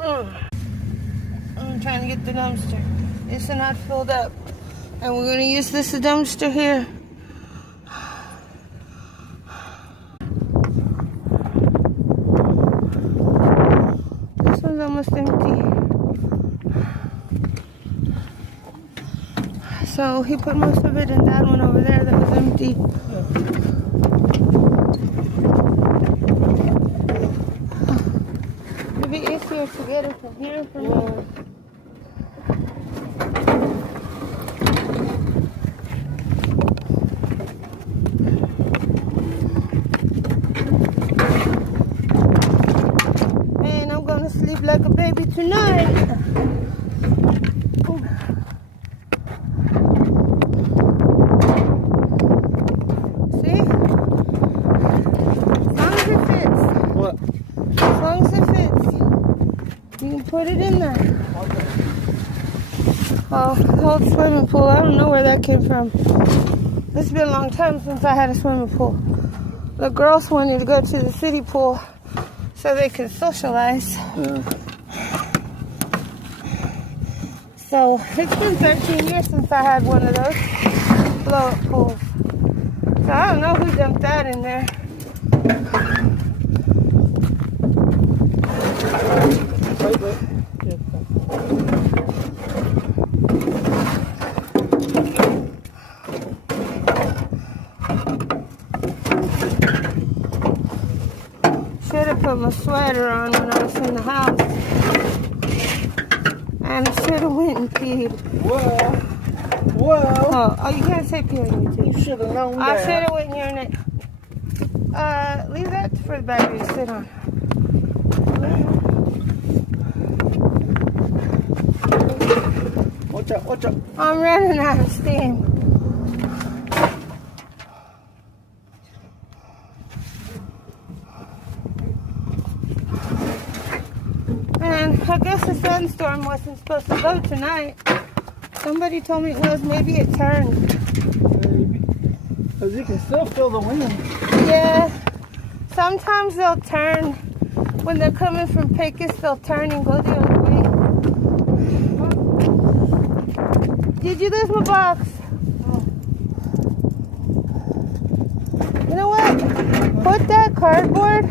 I'm trying to get the dumpster. It's not filled up. And we're going to use this dumpster here. This one's almost empty. So he put most of it in that one over there that was empty. It'd be easier to get it from here for me. Man, I'm gonna sleep like a baby tonight. Put it in there. Oh, the old swimming pool. I don't know where that came from. It's been a long time since I had a swimming pool. The girls wanted to go to the city pool so they could socialize. Yeah. So it's been 13 years since I had one of those blow-up pools. So I don't know who dumped that in there. Should have put my sweater on when I was in the house. And I should have went and peed. Well. Oh, you can't say pee on YouTube. You should have known that. I should have went in here and leave that for the battery to sit on. Watch out. I'm running out of steam. And I guess the sandstorm wasn't supposed to go tonight. Somebody told me it was. Maybe it turned. Maybe. Because you can still feel the wind. Yeah. Sometimes they'll turn. When they're coming from Pecos, they'll turn and go the other way. Did you lose my box? You know what? Put that cardboard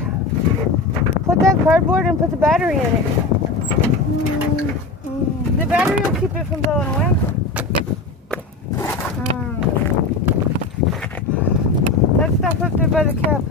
and put the battery in it. The battery will keep it from blowing away. That stuff up there by the cap.